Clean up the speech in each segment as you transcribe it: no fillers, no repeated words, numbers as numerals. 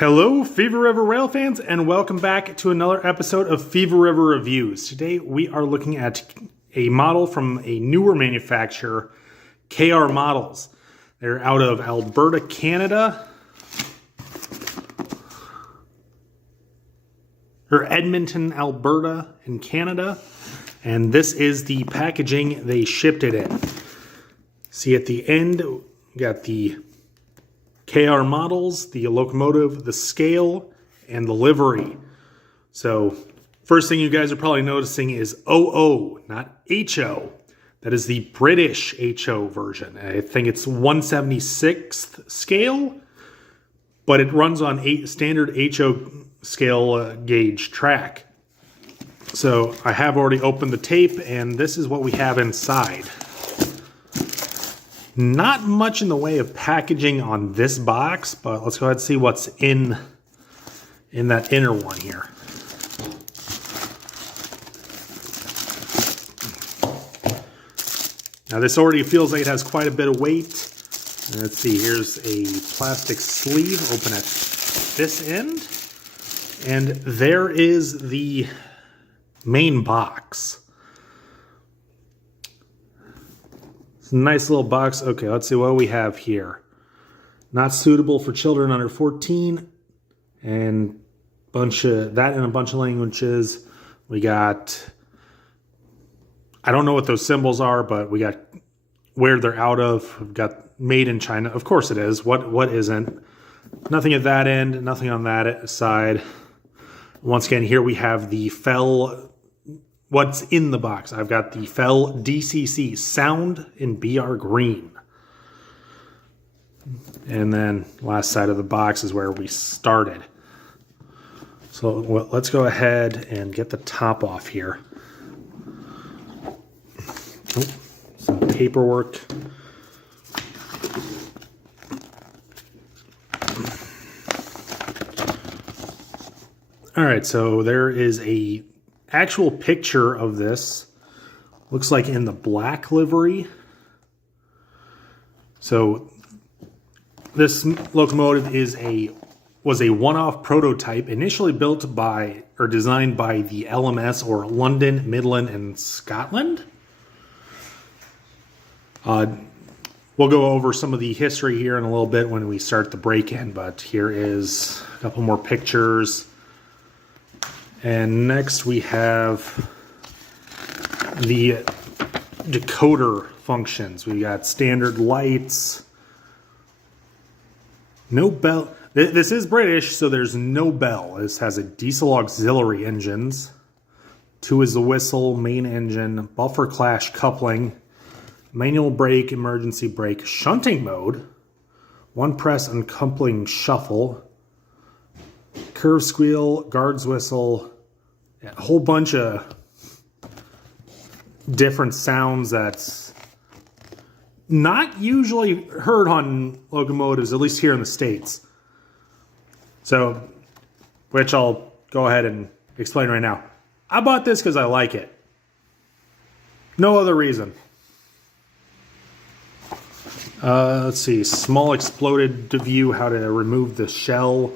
Hello, Fever River Rail fans, and welcome back to another episode of Fever River Reviews. Today we are looking at a model from a newer manufacturer, KR Models. They're out of Alberta, Canada, or Edmonton, Alberta in Canada, and this is the packaging they shipped it in. See at the end, we got the KR Models, the locomotive, the scale, and the livery. So first thing you guys are probably noticing is OO, not HO. That is the British HO version. I think it's 1/76th scale, but it runs on a standard HO scale gauge track. So I have already opened the tape, and this is what we have inside. Not much in the way of packaging on this box, but let's go ahead and see what's in that inner one here. Now this already feels like it has quite a bit of weight. Let's see, here's a plastic sleeve open at this end. And there is the main box. Nice little box. Okay, let's see what we have here. Not suitable for children under 14, and bunch of that in a bunch of languages. We got, I don't know what those symbols are, but we got where they're out of. We've got made in China. Of course it is. What isn't? Nothing at that end, nothing on that side. Once again, here we have the Fell. What's in the box? I've got the Fell DCC Sound in BR Green. And then last side of the box is where we started. So let's go ahead and get the top off here. Oh, some paperwork. All right, so there is a actual picture of this. Looks like in the black livery. So this locomotive was a one-off prototype initially built by or designed by the LMS, or London, Midland and Scotland. We'll go over some of the history here in a little bit when we start the break-in, but here is a couple more pictures. And next we have the Decoder Functions. We got standard lights. No bell. This is British, so there's no bell. This has a diesel auxiliary engines. 2 is the whistle, main engine, buffer clash coupling, manual brake, emergency brake, shunting mode, 1 press uncoupling shuffle, curve squeal, guards whistle, a whole bunch of different sounds that's not usually heard on locomotives, at least here in the States. So, which I'll go ahead and explain right now. I bought this because I like it. No other reason. Let's see, small exploded to view how to remove the shell.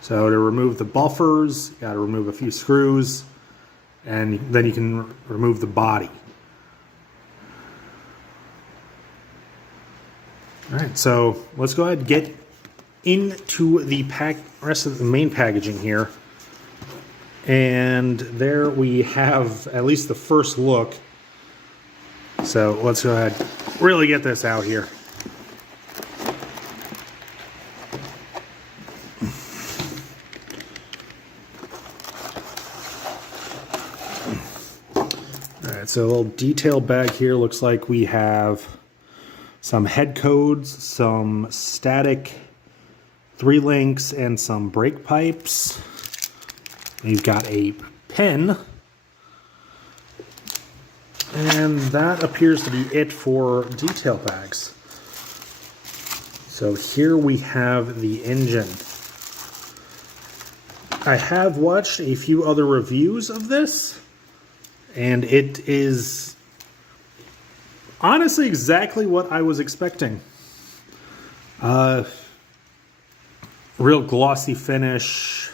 So to remove the buffers, you got to remove a few screws, and then you can remove the body. All right, so let's go ahead and get into the rest of the main packaging here. And there we have at least the first look. So let's go ahead and really get this out here. So a little detail bag here. Looks like we have some head codes, some static 3 links, and some brake pipes. We've got a pin. And that appears to be it for detail bags. So here we have the engine. I have watched a few other reviews of this, and it is honestly exactly what I was expecting. Real glossy finish.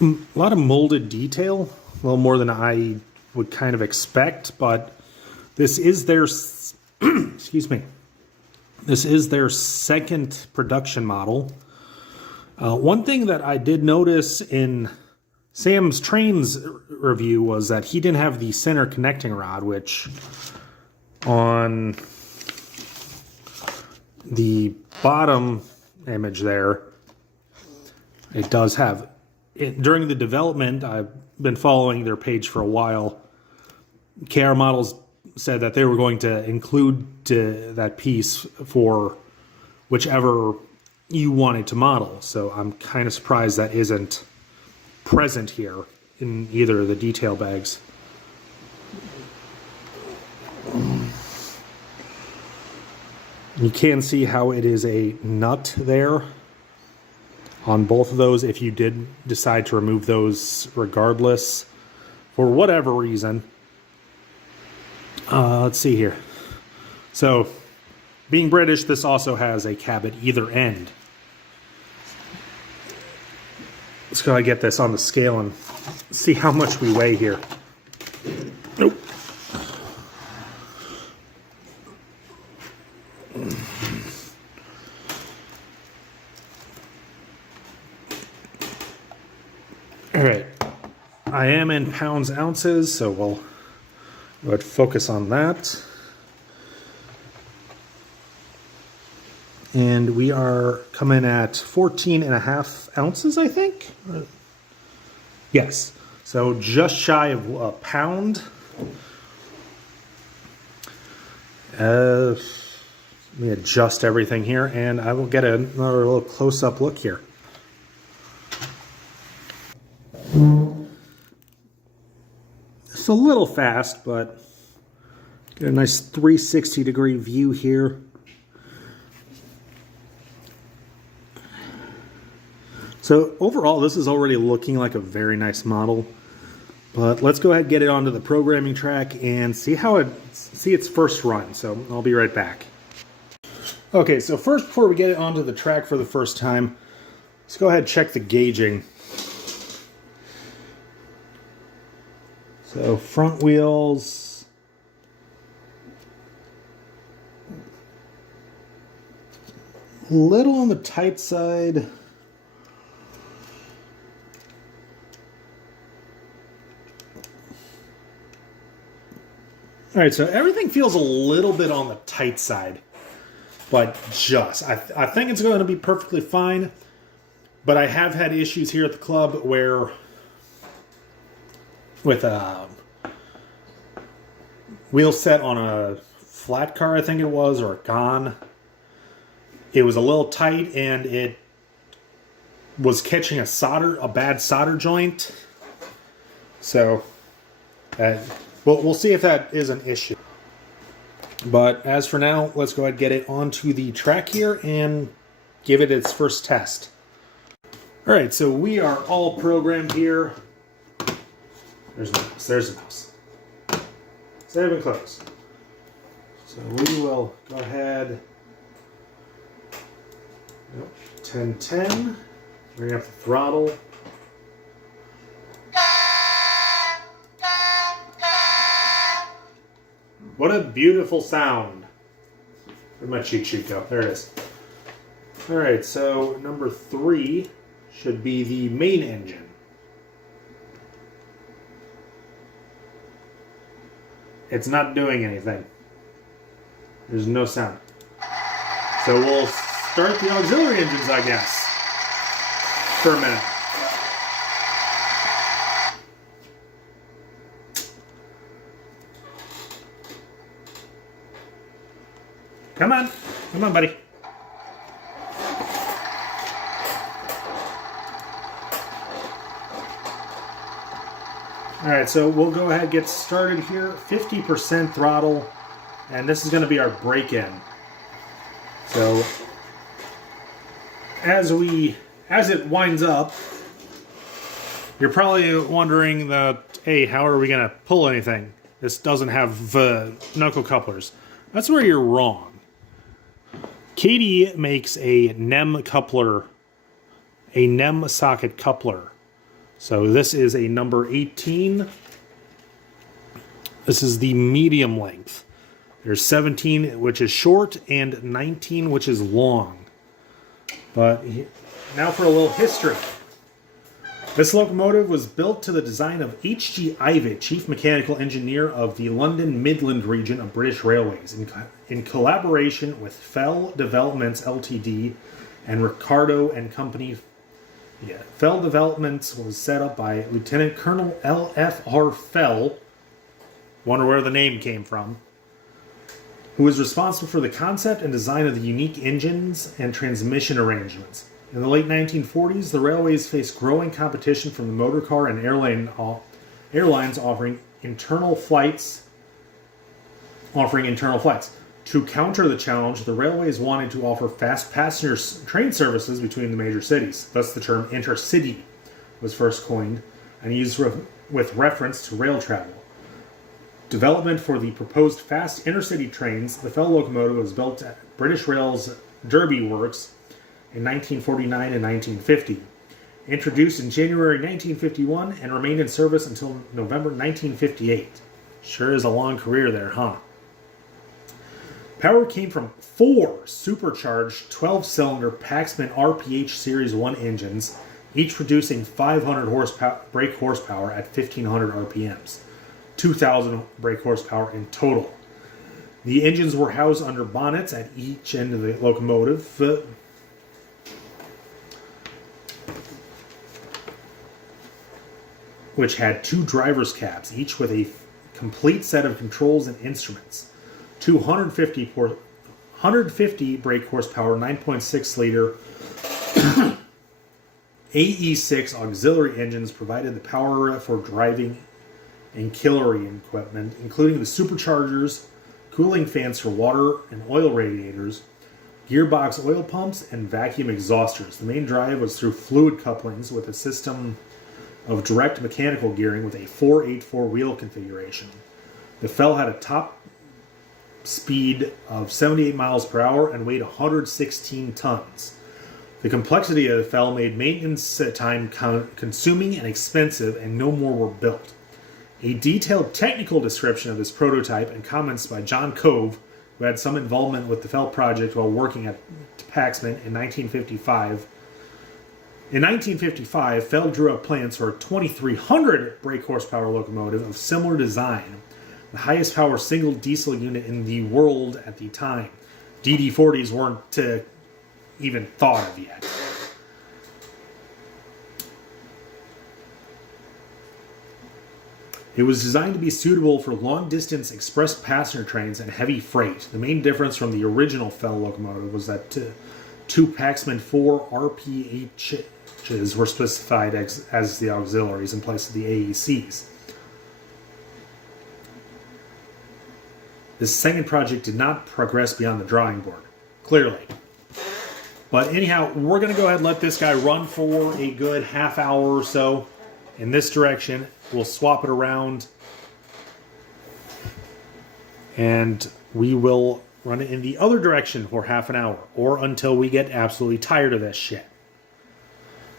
A lot of molded detail, a little more than I would kind of expect, but this is their, excuse me, this is their second production model. One thing that I did notice in Sam's Trains review was that he didn't have the center connecting rod, which on the bottom image there, it does have. During the development, I've been following their page for a while. KR Models said that they were going to include that piece for whichever you wanted to model. So I'm kind of surprised that isn't present here in either of the detail bags. You can see how it is a nut there on both of those if you did decide to remove those regardless for whatever reason. Let's see here. So being British, this also has a cab at either end. Let's go ahead and get this on the scale and see how much we weigh here. Nope. All right, I am in pounds, ounces, so we'll go ahead and focus on that. And we are coming at 14.5 ounces, I think. Yes, so just shy of a pound. Let me adjust everything here, and I will get another little close-up look here. It's a little fast, but get a nice 360-degree view here. So overall, this is already looking like a very nice model, but let's go ahead and get it onto the programming track and see its first run. So I'll be right back. Okay, so first, before we get it onto the track for the first time, let's go ahead and check the gauging. So front wheels, a little on the tight side. All right, so everything feels a little bit on the tight side, but just. I think it's going to be perfectly fine, but I have had issues here at the club where with a wheel set on a flat car, I think it was, or a Gone, it was a little tight and it was catching a bad solder joint. So we'll see if that is an issue. But as for now, let's go ahead and get it onto the track here and give it its first test. All right, so we are all programmed here. There's a mouse. There's a mouse. Save and close. So we will go ahead. 10-10. Bring up the throttle. What a beautiful sound. Where'd my cheat sheet go? There it is. All right, so number 3 should be the main engine. It's not doing anything. There's no sound. So we'll start the auxiliary engines, I guess, for a minute. Come on. Come on, buddy. All right, so we'll go ahead and get started here. 50% throttle, and this is going to be our break-in. So as it winds up, you're probably wondering hey, how are we going to pull anything? This doesn't have knuckle couplers. That's where you're wrong. Katie makes a NEM coupler, a NEM socket coupler. So this is a number 18. This is the medium length. There's 17, which is short, and 19, which is long. But now for a little history. This locomotive was built to the design of H.G. Ivatt, Chief Mechanical Engineer of the London Midland region of British Railways, in collaboration with Fell Developments Ltd. And Ricardo and Company. Yeah, Fell Developments was set up by Lieutenant Colonel L.F.R. Fell, wonder where the name came from, who was responsible for the concept and design of the unique engines and transmission arrangements. In the late 1940s, the railways faced growing competition from the motor car and airlines offering internal flights. To counter the challenge, the railways wanted to offer fast passenger train services between the major cities. Thus, the term intercity was first coined and used with reference to rail travel. Development for the proposed fast intercity trains, the Fell locomotive was built at British Rail's Derby Works in 1949 and 1950. Introduced in January 1951 and remained in service until November 1958. Sure is a long career there, huh? Power came from 4 supercharged 12-cylinder Paxman RPH Series 1 engines, each producing 500 brake horsepower at 1,500 RPMs. 2,000 brake horsepower in total. The engines were housed under bonnets at each end of the locomotive, which had 2 driver's cabs, each with a complete set of controls and instruments. 150 brake horsepower, 9.6 liter AE6 auxiliary engines provided the power for driving ancillary equipment, including the superchargers, cooling fans for water and oil radiators, gearbox oil pumps, and vacuum exhausters. The main drive was through fluid couplings with a system of direct mechanical gearing with a 484 wheel configuration. The Fell had a top speed of 78 miles per hour and weighed 116 tons. The complexity of the Fell made maintenance time consuming and expensive, and no more were built. A detailed technical description of this prototype and comments by John Cove, who had some involvement with the Fell project while working at Paxman in 1955. In 1955, Fell drew up plans for a 2,300 brake horsepower locomotive of similar design, the highest power single diesel unit in the world at the time. DD-40s weren't even thought of yet. It was designed to be suitable for long-distance express passenger trains and heavy freight. The main difference from the original Fell locomotive was that 2 Paxman 4 RPHs were specified as the auxiliaries in place of the AECs. This second project did not progress beyond the drawing board, clearly. But anyhow, we're going to go ahead and let this guy run for a good half hour or so in this direction. We'll swap it around, and we will run it in the other direction for half an hour, or until we get absolutely tired of this shit.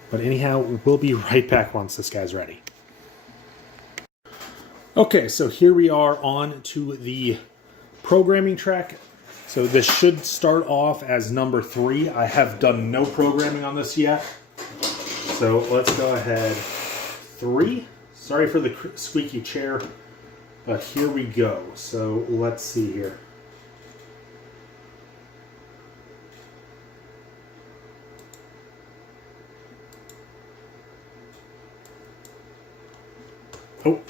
But anyhow, we'll be right back once this guy's ready. Okay, so here we are on to the programming track. So this should start off as number 3. I have done no programming on this yet. So let's go ahead. 3. Sorry for the squeaky chair, but here we go. So let's see here. Oh,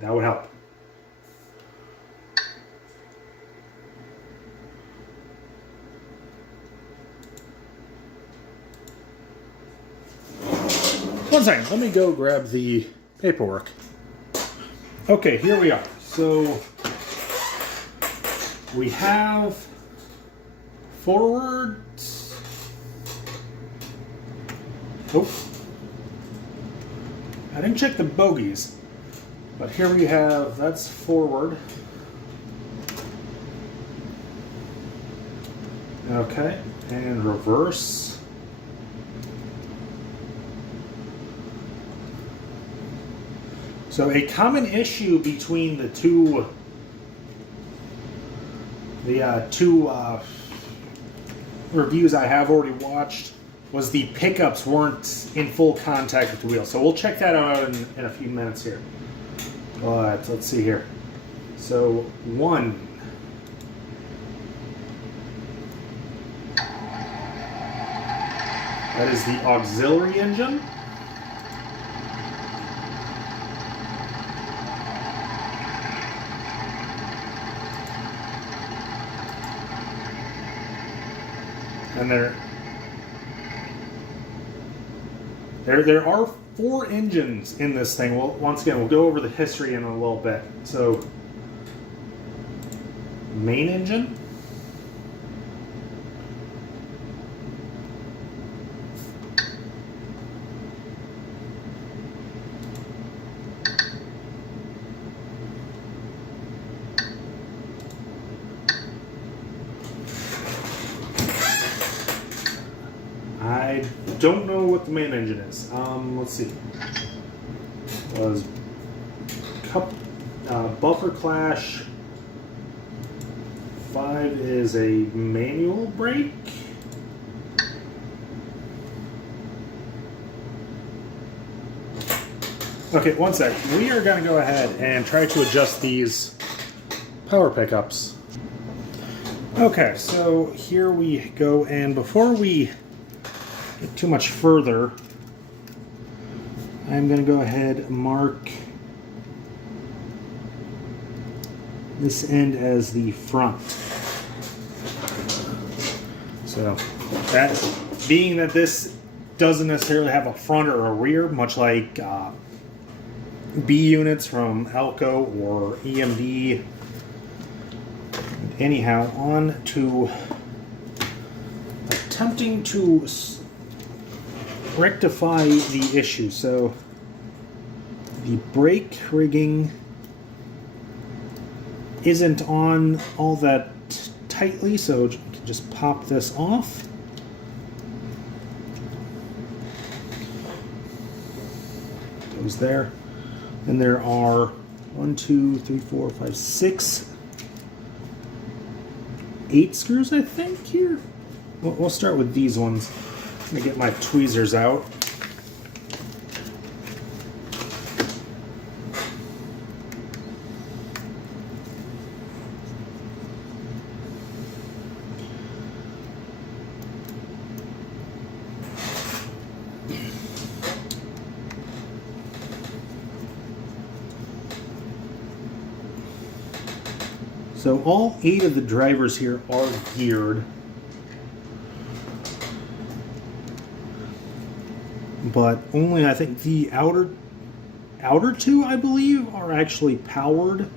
that would help. One second, let me go grab the paperwork. Okay, here we are. So we have forward. Oh, I didn't check the bogies, but here we have, that's forward. Okay, and reverse. So a common issue between the two reviews I have already watched was the pickups weren't in full contact with the wheel. So we'll check that out in a few minutes here. But let's see here. So 1. That is the auxiliary engine. And there are 4 engines in this thing. Well, once again, we'll go over the history in a little bit. So, main engine. I don't know what the main engine is. Let's see. Was buffer clash. 5 is a manual brake. Okay, one sec. We are going to go ahead and try to adjust these power pickups. Okay, so here we go, and before we get too much further, I'm going to go ahead and mark this end as the front. So, that being that this doesn't necessarily have a front or a rear, much like B units from Alco or EMD. Anyhow, on to attempting to rectify the issue. So the brake rigging isn't on all that tightly, so you can just pop this off. Goes there. And there are 1, 2, 3, 4, 5, 6, 8 screws, I think, here. We'll start with these ones. I'm going to get my tweezers out. So all 8 of the drivers here are geared, but only I think the outer 2, I believe, are actually powered.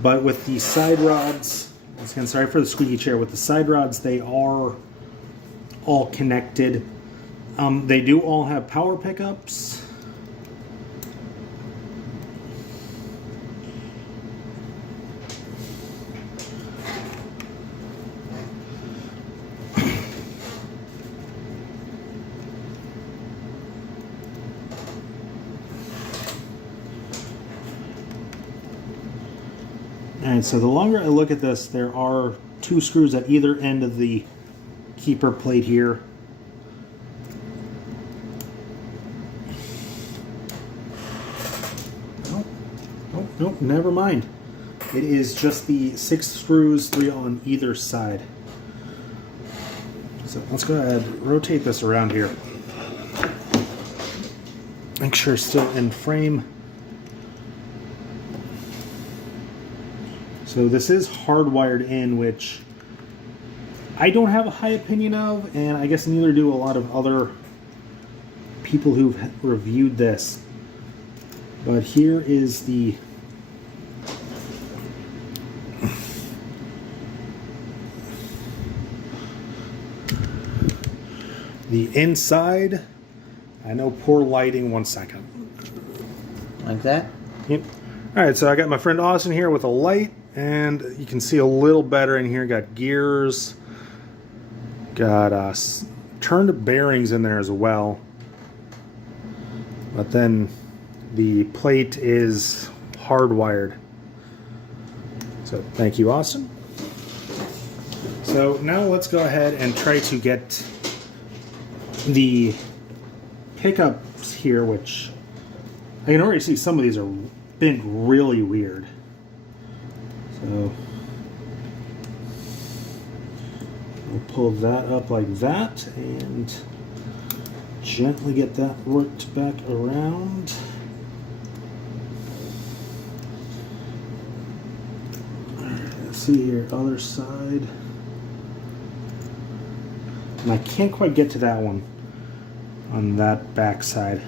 But with the side rods, once again, sorry for the squeaky chair, with the side rods, they are all connected. They do all have power pickups. And so the longer I look at this, there are 2 screws at either end of the keeper plate here. Nope, never mind. It is just the 6 screws, 3 on either side. So let's go ahead and rotate this around here. Make sure it's still in frame. So this is hardwired in, which I don't have a high opinion of, and I guess neither do a lot of other people who've reviewed this. But here is the inside. I know poor lighting, one second. Like that? Yep. All right, so I got my friend Austin here with a light, and you can see a little better in here. Got gears, got turned bearings in there as well. But then the plate is hardwired. So thank you, Austin. So now let's go ahead and try to get the pickups here, which I can already see some of these are been really weird. So I'll pull that up like that and gently get that worked back around. Alright, let's see here, other side. And I can't quite get to that one on that back side.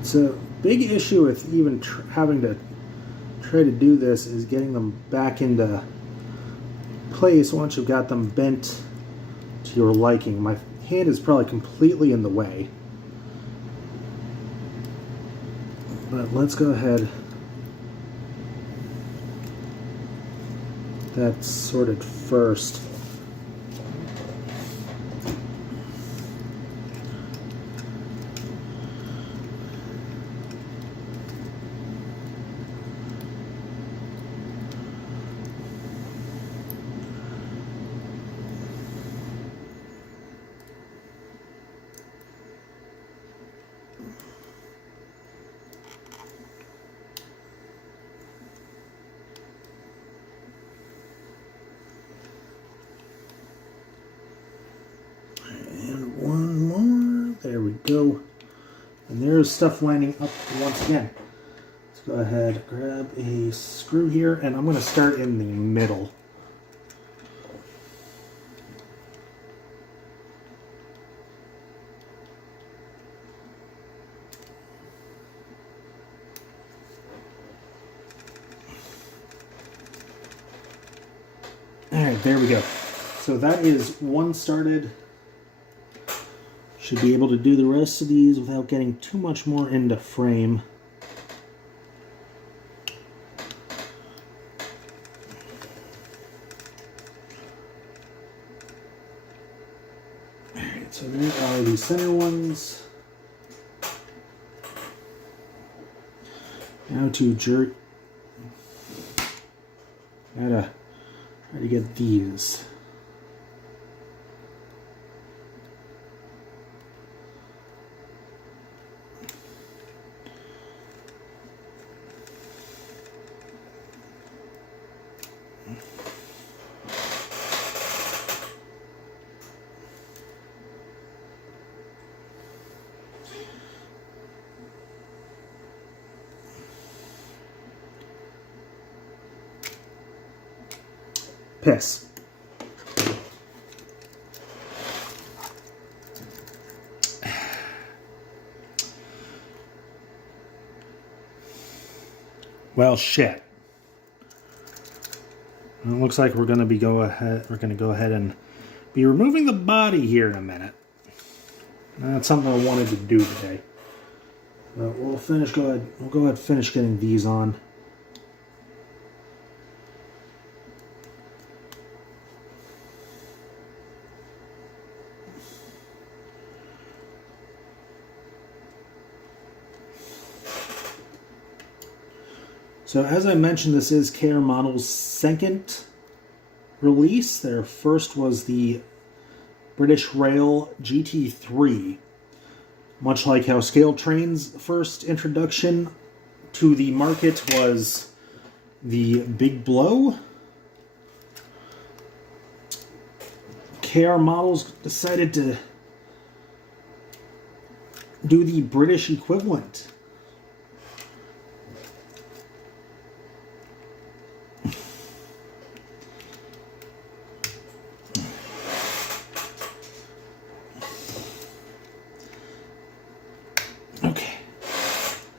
It's a big issue with even having to try to do this is getting them back into place once you've got them bent to your liking. My hand is probably completely in the way. But let's go ahead. That's sorted first. There we go. And there's stuff lining up once again. Let's go ahead, grab a screw here, and I'm going to start in the middle. Alright, there we go. So that is one started. Should be able to do the rest of these without getting too much more into frame. Alright, so there are the center ones. Now to jerk. Gotta try to get these. Piss. Well, shit. It looks like we're going to go ahead and be removing the body here in a minute. That's something I wanted to do today. But we'll go ahead and finish getting these on. So as I mentioned, this is KR Model's second release. Their first was the British Rail GT3. Much like how Scale Train's first introduction to the market was the Big Blow, KR Models decided to do the British equivalent.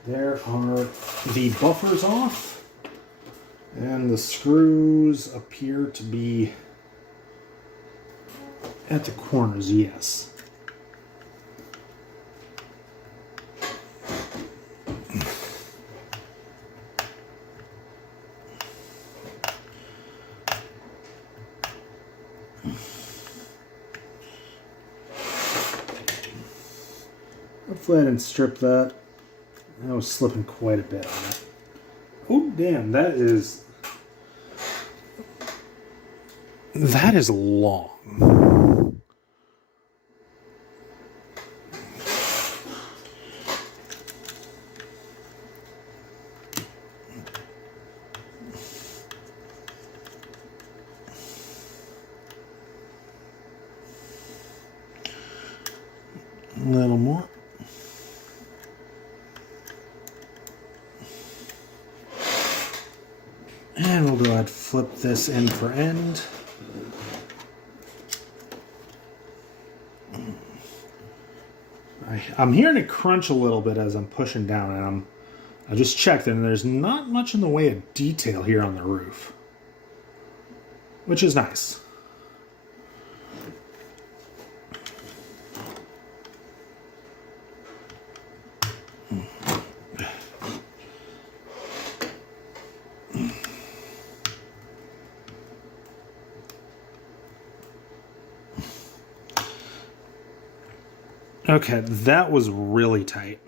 There are the buffers off, and the screws appear to be At the corners, yes. Hopefully I didn't strip that. I was slipping quite a bit on it. Oh, damn, that is long. A little more. And we'll go ahead and flip this end for end. I'm hearing it crunch a little bit as I'm pushing down, and I just checked, and there's not much in the way of detail here on the roof, which is nice. Okay, that was really tight.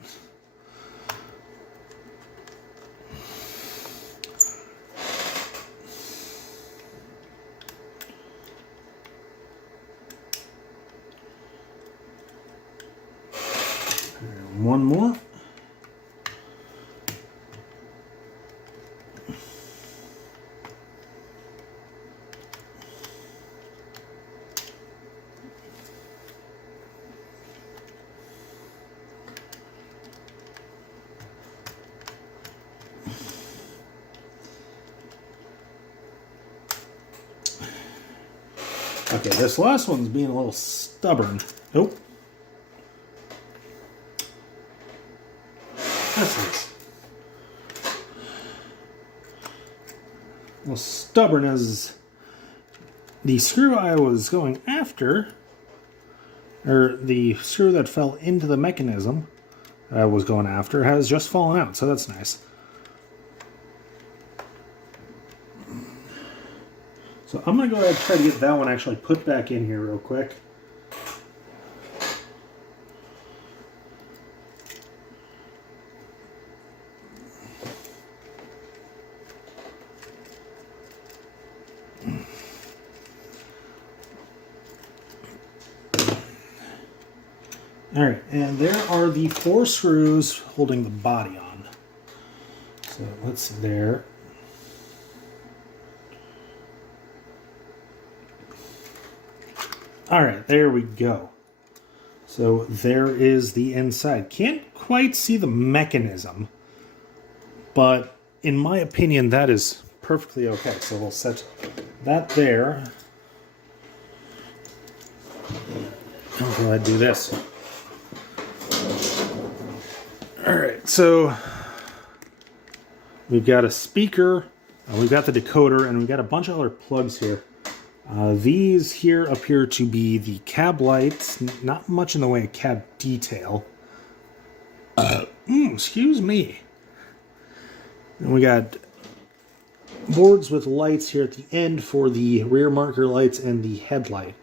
One more. Okay, this last one's being a little stubborn. Nope. That's nice. Well, stubborn as the screw I was going after, or the screw that fell into the mechanism I was going after, has just fallen out, so that's nice. So I'm going to go ahead and try to get that one actually put back in here real quick. All right, and there are the 4 screws holding the body on. So let's see there. All right, there we go. So there is the inside. Can't quite see the mechanism, but in my opinion, that is perfectly okay. So we'll set that there. I'll go ahead and do this. All right, so we've got a speaker, we've got the decoder, and we've got a bunch of other plugs here. These here appear to be the cab lights, not much in the way of cab detail. Excuse me. And we got boards with lights here at the end for the rear marker lights and the headlight.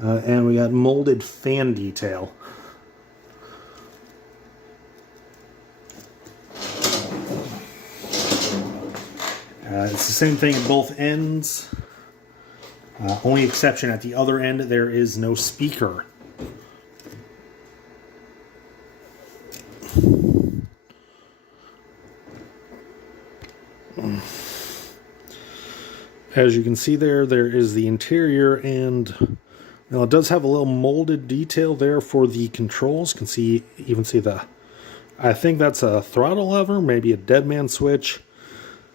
And we got molded fan detail. It's the same thing at both ends. Only exception at the other end, there is no speaker. As you can see there is the interior, and it does have a little molded detail there for the controls. You can even see I think that's a throttle lever, maybe a dead man switch,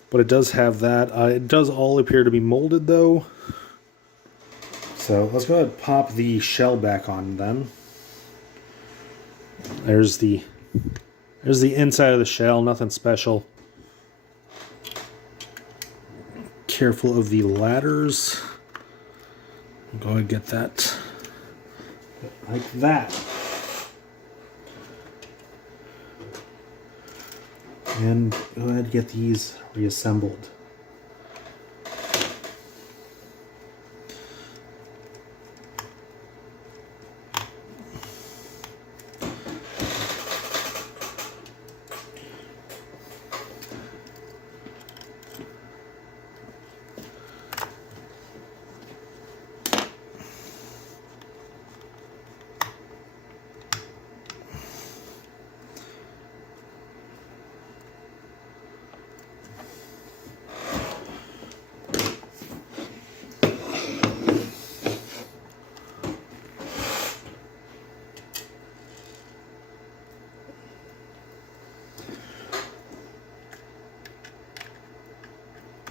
but it does have that. It does all appear to be molded though. So let's go ahead and pop the shell back on then. There's the inside of the shell, nothing special. Careful of the ladders. Go ahead and get that like that. And go ahead and get these reassembled.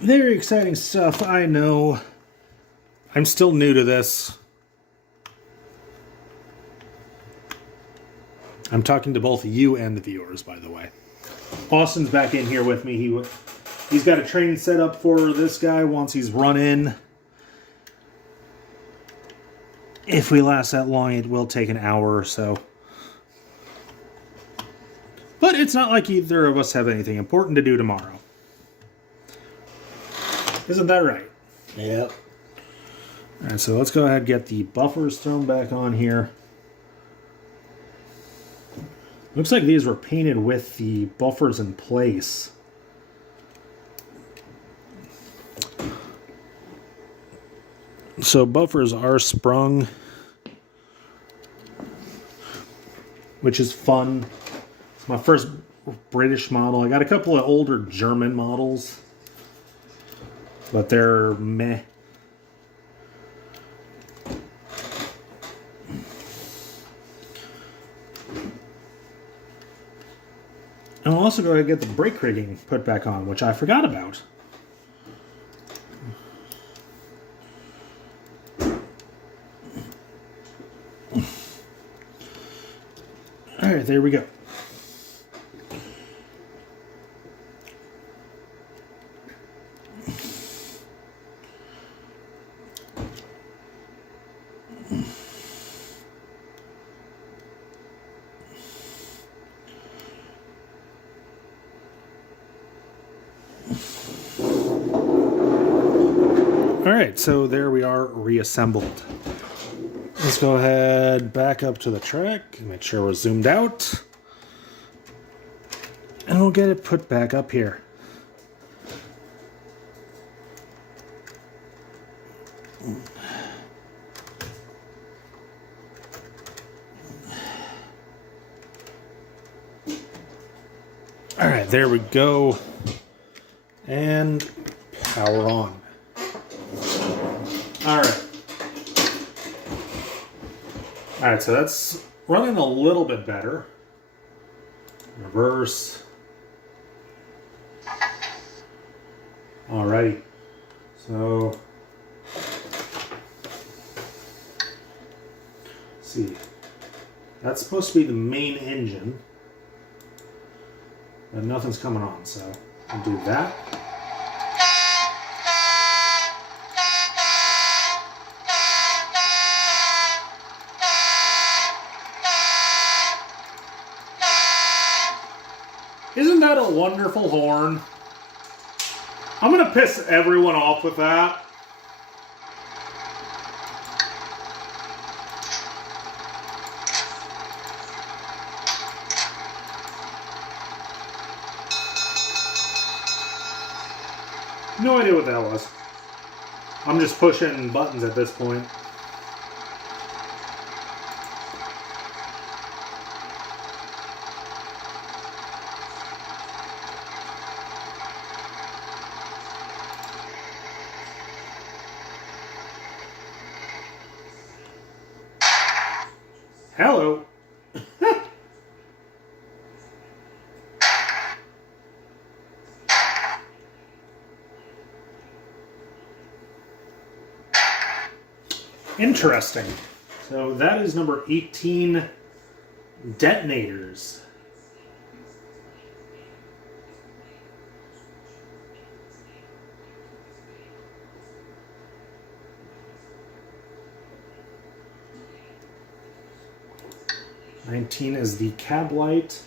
Very exciting stuff, I know. I'm still new to this. I'm talking to both you and the viewers, by the way. Austin's back in here with me. He's got a training set up for this guy once he's run in. If we last that long, it will take an hour or so. But it's not like either of us have anything important to do tomorrow. Isn't that right? Yep. Alright, so let's go ahead and get the buffers thrown back on here. Looks like these were painted with the buffers in place. So buffers are sprung, which is fun. It's my first British model. I got a couple of older German models, but they're meh. And I'll also go ahead and get the brake rigging put back on, which I forgot about. Alright, there we go. Alright, so there we are, reassembled. Let's go ahead back up to the track and make sure we're zoomed out. And we'll get it put back up here. Alright, there we go. And power on. Alright. Alright, so that's running a little bit better. Reverse. Alrighty. So, let's see. That's supposed to be the main engine. But nothing's coming on, so I'll do that. Isn't that a wonderful horn? I'm gonna piss everyone off with that. No idea what that was. I'm just pushing buttons at this point. Hello. Interesting. So that is number 18 detonators. 19 is the cab light.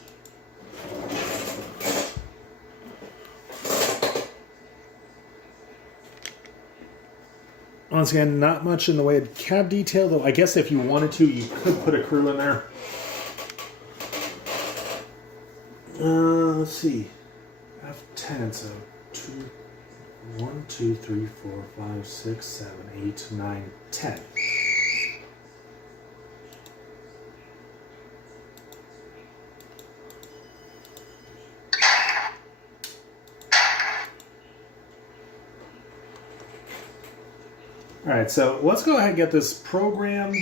Once again, not much in the way of cab detail, though I guess if you wanted to, you could put a crew in there. Let's see. F10, so 1, 2, 3, 4, 5, 6, 7, 8, 9, 10. All right, so let's go ahead and get this programmed.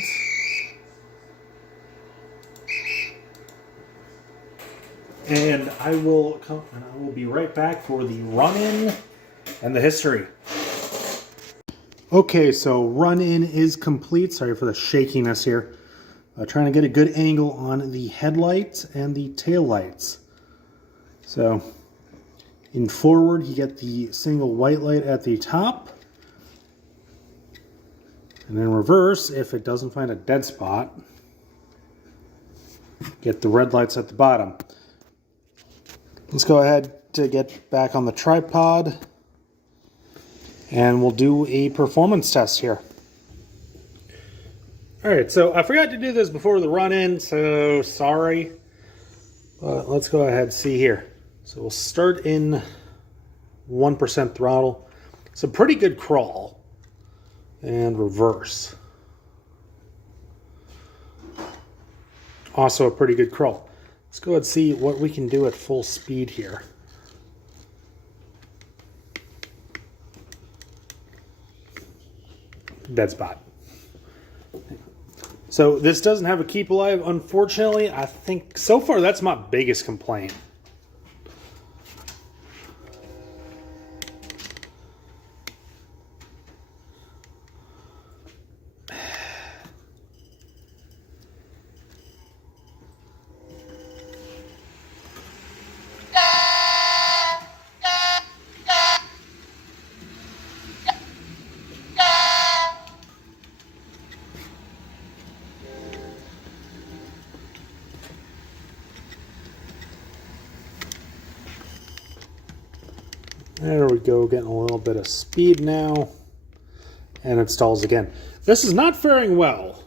And I will be right back for the run-in and the history. Okay, so run-in is complete. Sorry for the shakiness here. Trying to get a good angle on the headlights and the tail lights. So in forward, you get the single white light at the top. And then reverse, if it doesn't find a dead spot, get the red lights at the bottom. Let's go ahead to get back on the tripod and we'll do a performance test here. All right, so I forgot to do this before the run-in, so sorry. But let's go ahead and see here. So we'll start in 1% throttle. It's a pretty good crawl. And reverse. Also a pretty good crawl. Let's go ahead and see what we can do at full speed here. Dead spot. So this doesn't have a keep alive, unfortunately. I think so far that's my biggest complaint. There we go, getting a little bit of speed now. And it stalls again. This is not faring well.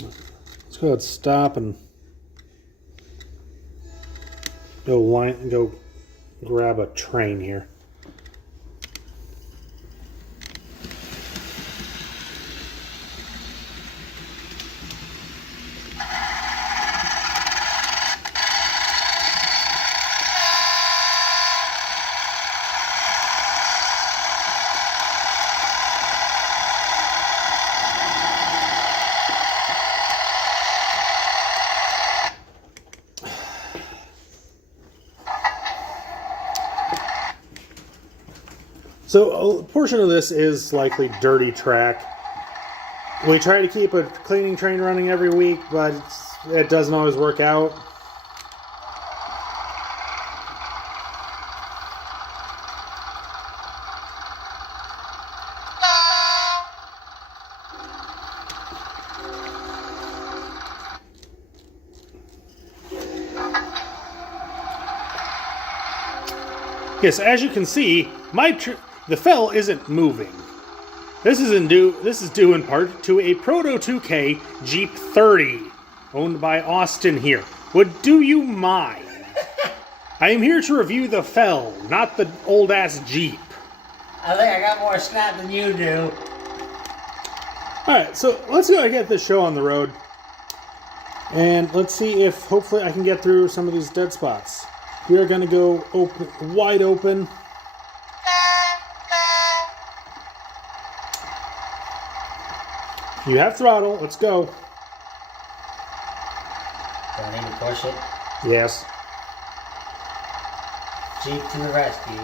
Let's go ahead and stop and go grab a train here. So a portion of this is likely dirty track. We try to keep a cleaning train running every week, but it doesn't always work out. Yes, as you can see, the fell isn't moving. This is due in part to a Proto 2K Jeep 30, owned by Austin here. Do you mind? I am here to review the fell, not the old ass Jeep. I think I got more snap than you do. Alright, so let's go and get this show on the road. And let's see if hopefully I can get through some of these dead spots. We are going to go wide open. You have throttle. Let's go. Do I need to push it? Yes. Jeep to the rescue.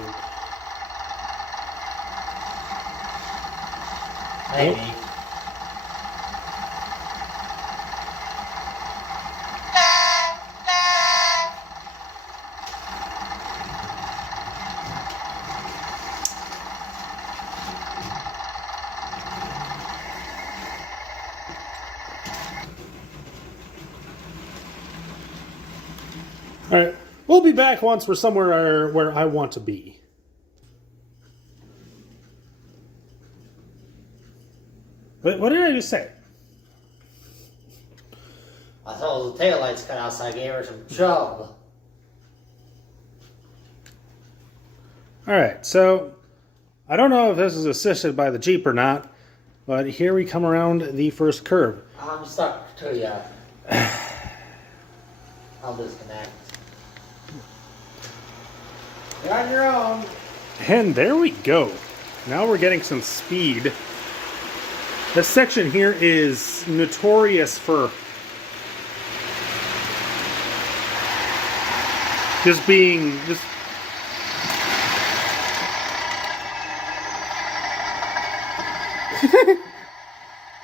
Maybe. Nope. All right, we'll be back once we're somewhere where I want to be. What did I just say? I thought the taillights cut out, so I gave her some trouble. All right, so I don't know if this is assisted by the Jeep or not, but here we come around the first curve. I'm stuck to you. I'll disconnect. You're on your own. And there we go. Now we're getting some speed. This section here is notorious for just being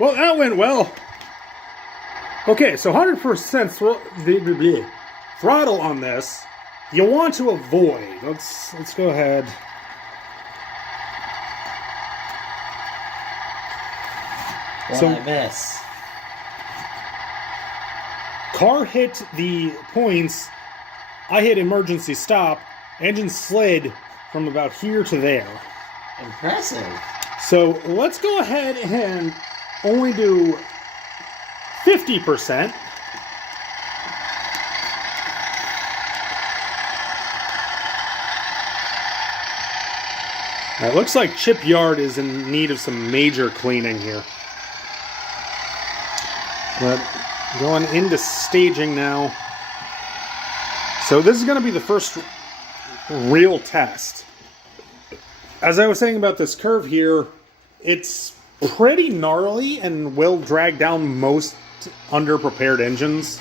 well, that went well. Okay, so 100% throttle on this. You want to avoid. Let's go ahead. What So- I miss? Car hit the points. I hit emergency stop. Engine slid from about here to there. Impressive. So let's go ahead and only do 50%. It looks like Chip Yard is in need of some major cleaning here. But going into staging now. So this is going to be the first real test. As I was saying about this curve here, it's pretty gnarly and will drag down most underprepared engines.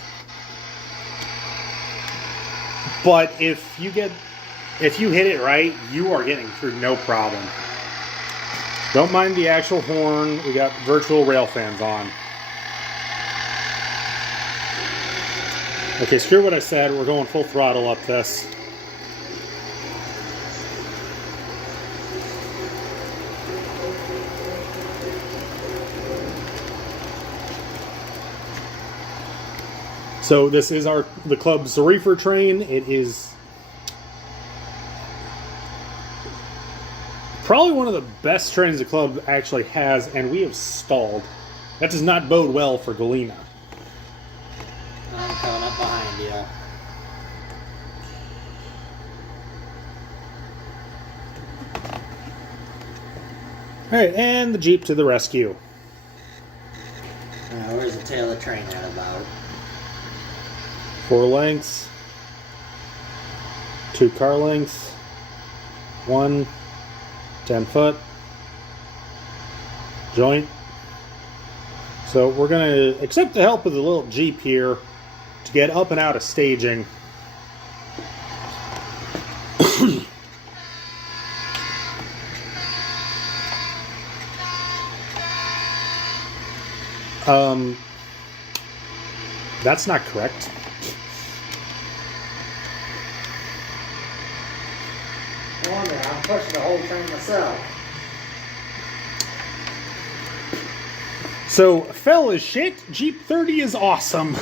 But if you hit it right, you are getting through no problem. Don't mind the actual horn. We got virtual rail fans on. Okay, screw what I said. We're going full throttle up this. So this is the club's reefer train. It is probably one of the best trains the club actually has, and we have stalled. That does not bode well for Galena. I'm coming up behind you. Alright, and the Jeep to the rescue. Now, where's the tail of the train at about? 4 lengths. 2 car lengths. 1 10-foot. Joint. So we're going to accept the help of the little Jeep here to get up and out of staging. That's not correct. No wonder, I'm pushing the whole train myself. So, fell is shit, Jeep 30 is awesome.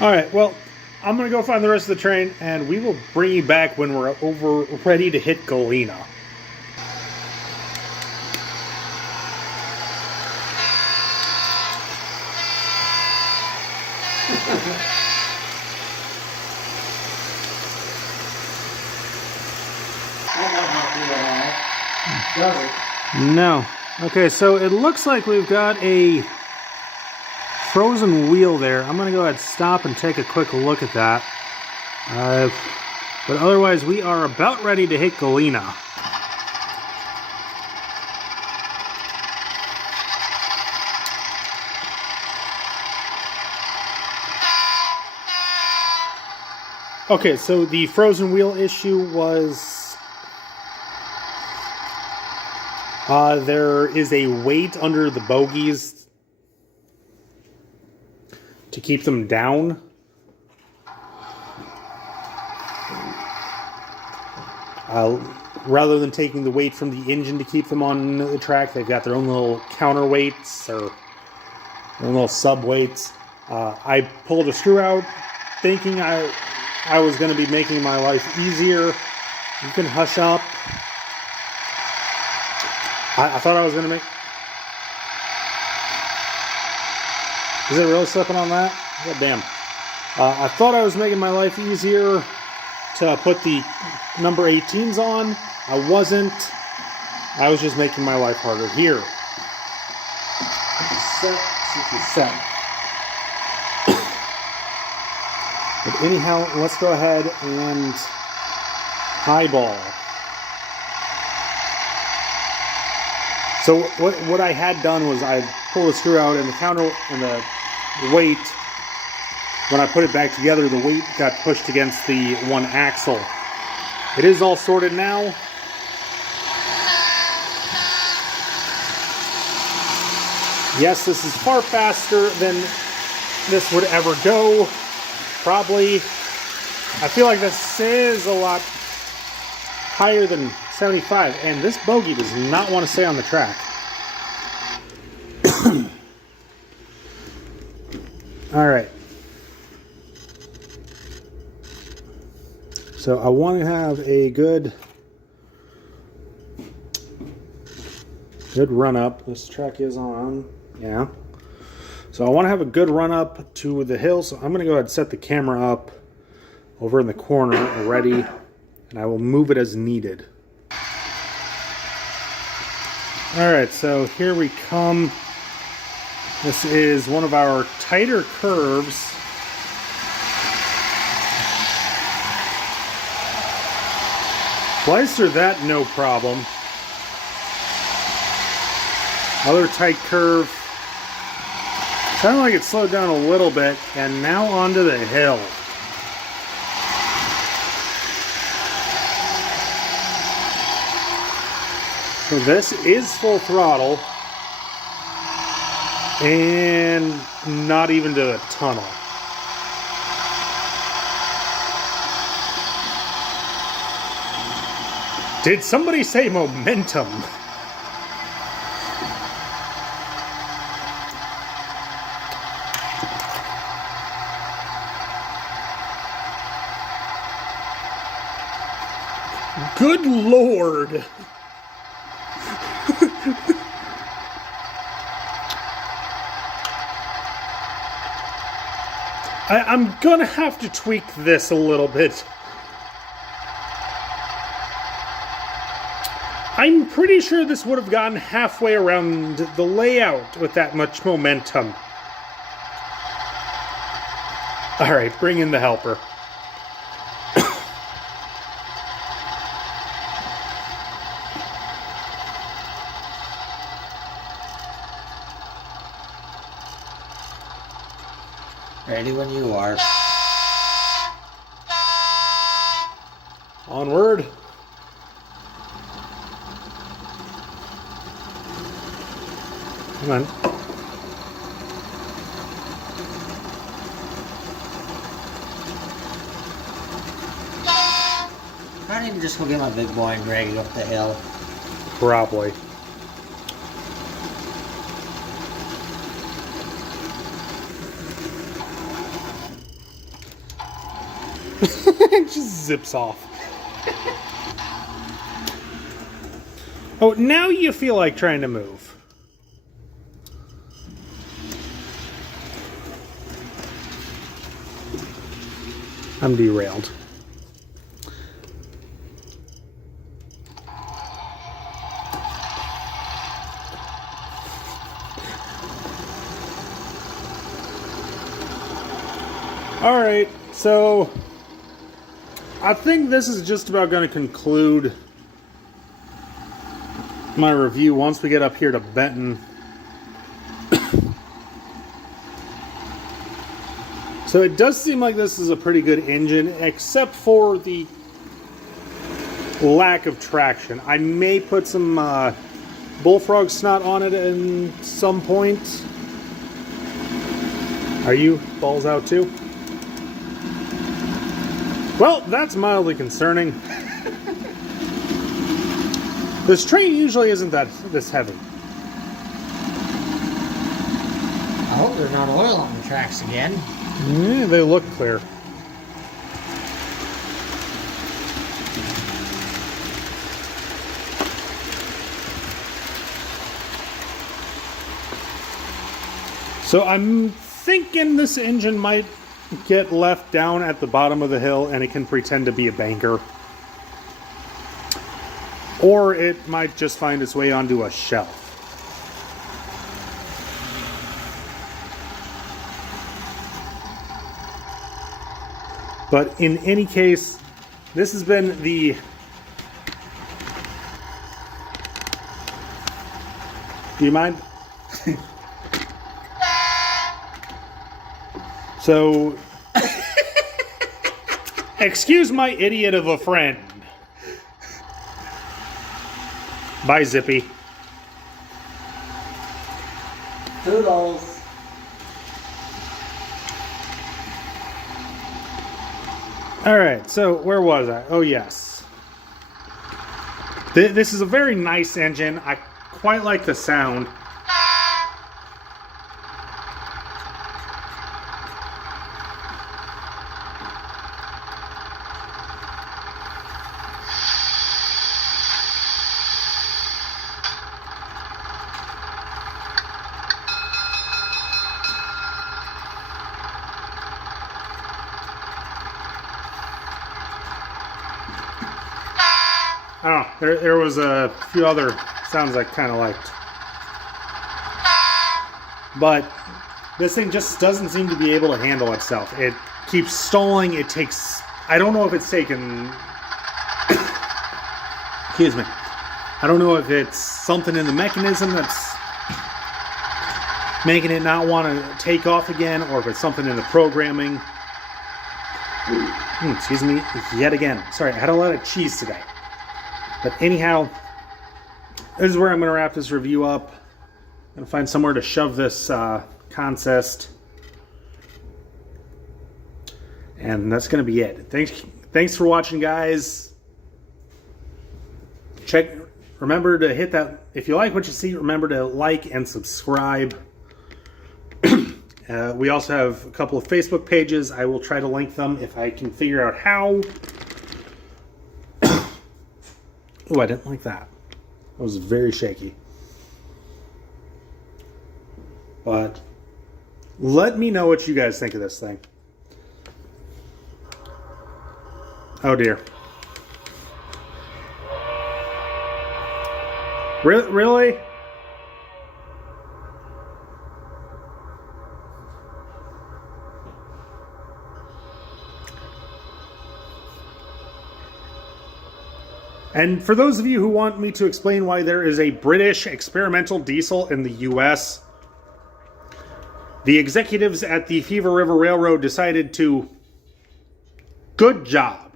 Alright, well, I'm going to go find the rest of the train, and we will bring you back when we're ready to hit Galena. Does it? No. Okay, so it looks like we've got a frozen wheel there. I'm going to go ahead and stop and take a quick look at that. But otherwise, we are about ready to hit Galena. Okay, so the frozen wheel issue was... there is a weight under the bogies to keep them down. rather than taking the weight from the engine to keep them on the track, they've got their own little counterweights or their own little sub weights. I pulled a screw out thinking I was going to be making my life easier. You can hush up. I thought I was going to make... Is it really slipping on that? God damn. I thought I was making my life easier to put the number 18s on. I wasn't. I was just making my life harder here. Set. But anyhow, let's go ahead and highball. So what I had done was I pulled the screw out and the counter and the weight, when I put it back together, the weight got pushed against the one axle. It is all sorted now. Yes, this is far faster than this would ever go. Probably. I feel like this is a lot higher than 75, and this bogie does not want to stay on the track. All right. So I want to have a good run up. This track is on, yeah. So I want to have a good run up to the hill. So I'm going to go ahead and set the camera up over in the corner already, and I will move it as needed. All right, so here we come. This is one of our tighter curves. Slicer that, no problem. Other tight curve. Sounded like it slowed down a little bit, and now onto the hill. So this is full throttle, and not even to the tunnel. Did somebody say momentum? Good Lord. I'm gonna have to tweak this a little bit. I'm pretty sure this would have gotten halfway around the layout with that much momentum. Alright, bring in the helper. Ready when you are. Onward. Come on. I need to just go get my big boy and drag it up the hill. Probably. It just zips off. Oh, now you feel like trying to move. I'm derailed. All right, so I think this is just about going to conclude my review once we get up here to Benton. So it does seem like this is a pretty good engine, except for the lack of traction. I may put some bullfrog snot on it at some point. Are you balls out too? Well, that's mildly concerning. This train usually isn't this heavy. I hope there's not oil on the tracks again. Yeah, they look clear. So I'm thinking this engine might get left down at the bottom of the hill and it can pretend to be a banker. Or it might just find its way onto a shelf. But in any case, this has been the Do you mind? So, excuse my idiot of a friend. Bye, Zippy. Toodles. Alright, so where was I? Oh, yes. This is a very nice engine. I quite like the sound. I don't know, there was a few other sounds I kind of liked. But this thing just doesn't seem to be able to handle itself. It keeps stalling, it takes... I don't know if it's taken... Excuse me. I don't know if it's something in the mechanism that's making it not want to take off again, or if it's something in the programming. Excuse me, yet again. Sorry, I had a lot of cheese today. But anyhow, this is where I'm going to wrap this review up. I'm going to find somewhere to shove this consist. And that's going to be it. Thanks for watching, guys. Remember to hit that. If you like what you see, remember to like and subscribe. We also have a couple of Facebook pages. I will try to link them if I can figure out how. Oh, I didn't like that. It was very shaky. But let me know what you guys think of this thing. Oh dear. Really? And for those of you who want me to explain why there is a British experimental diesel in the US, the executives at the Fever River Railroad decided to... Good job.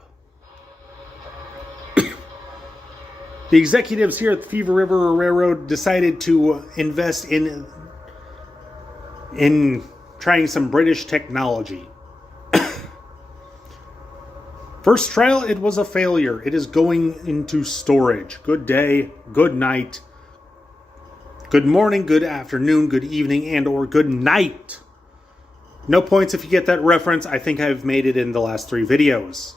The executives here at the Fever River Railroad decided to invest in trying some British technology. First trial, it was a failure. It is going into storage. Good day, good night, good morning, good afternoon, good evening, and or good night. No points if you get that reference. I think I've made it in the last 3 videos.